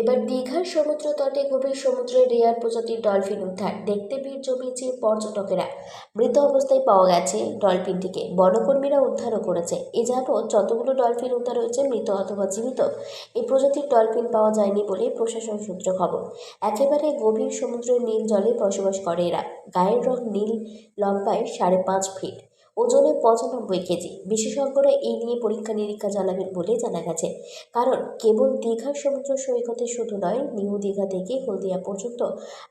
এবার দীঘার সমুদ্র তটে গভীর সমুদ্রে রেয়ার প্রজাতির ডলফিন উদ্ধার, দেখতে ভিড় জমিয়েছে পর্যটকেরা। মৃত অবস্থায় পাওয়া গেছে ডলফিনটিকে, বনকর্মীরা উদ্ধারও করেছে। এ যাবৎ যতগুলো ডলফিন উদ্ধার হয়েছে মৃত অথবা জীবিত, এই প্রজাতির ডলফিন পাওয়া যায়নি বলে প্রশাসন সূত্রে খবর। একেবারে গভীর সমুদ্রের নীল জলে বসবাস করে এরা। গায়ের রং নীল, লম্বায় 5.5 ফিট, ওজনে 95 কেজি। বিশেষজ্ঞরা এই নিয়ে পরীক্ষা নিরীক্ষা চালাবেন বলে জানা গেছে। কারণ কেবল দীঘার সমুদ্র সৈকতে শুধু নয়, নিউ দীঘা থেকে হলদিয়া পর্যন্ত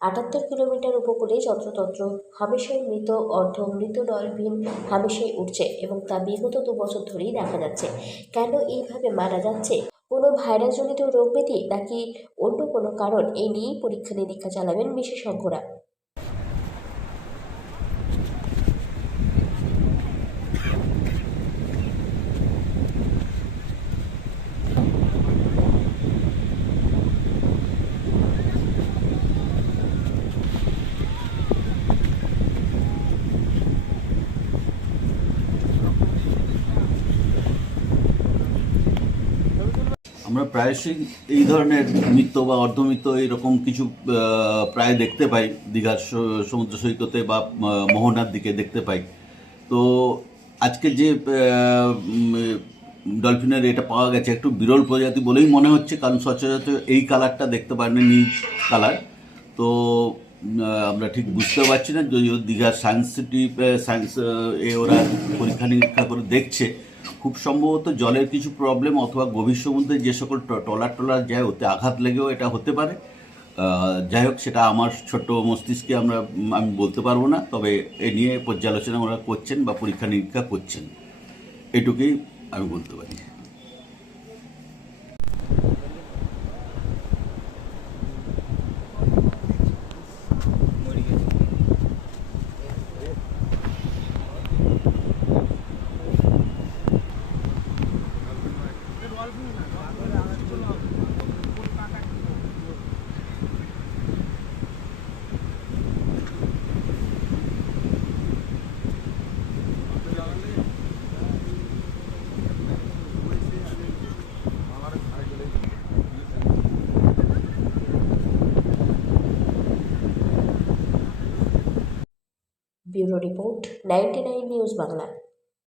78 কিলোমিটার উপকূলে যত্রতত্র হামেশাই মৃত অর্ধমৃত ডলফিন হামেশাই উঠছে এবং তা বিগত 2 বছর ধরেই দেখা যাচ্ছে। কেন এইভাবে মারা যাচ্ছে? কোনো ভাইরাসজনিত রোগ ব্যাধি নাকি অন্য কোনো কারণ? এই নিয়েই পরীক্ষা নিরীক্ষা চালাবেন বিশেষজ্ঞরা। আমরা প্রায়শই এই ধরনের মৃত বা অর্ধমৃত এরকম কিছু প্রায় দেখতে পাই দীঘার সমুদ্র সৈকতে বা মোহনার দিকে দেখতে পাই। তো আজকে যে ডলফিনের এটা পাওয়া গেছে একটু বিরল প্রজাতি বলেই মনে হচ্ছে, কারণ সচরাচর এই কালারটা দেখতে পারেন না, নীল কালার। তো আমরা ঠিক বুঝতে পারছি না, যদিও দীঘার সায়েন্স ওরা পরীক্ষা নিরীক্ষা করে দেখছে। খুব সম্ভবত জলের কিছু প্রবলেম অথবা গভীর সমুদ্রে যে সকল ট্রলার যায় ওতে আঘাত লেগেও এটা হতে পারে। যাই হোক, সেটা আমার ছোট্ট মস্তিষ্কে আমি বলতে পারবো না, তবে এ নিয়ে পর্যালোচনা ওরা করছেন বা পরীক্ষা নিরীক্ষা করছেন, এটুকুই আমি বলতে পারি। Bureau report, 99 news Bangla.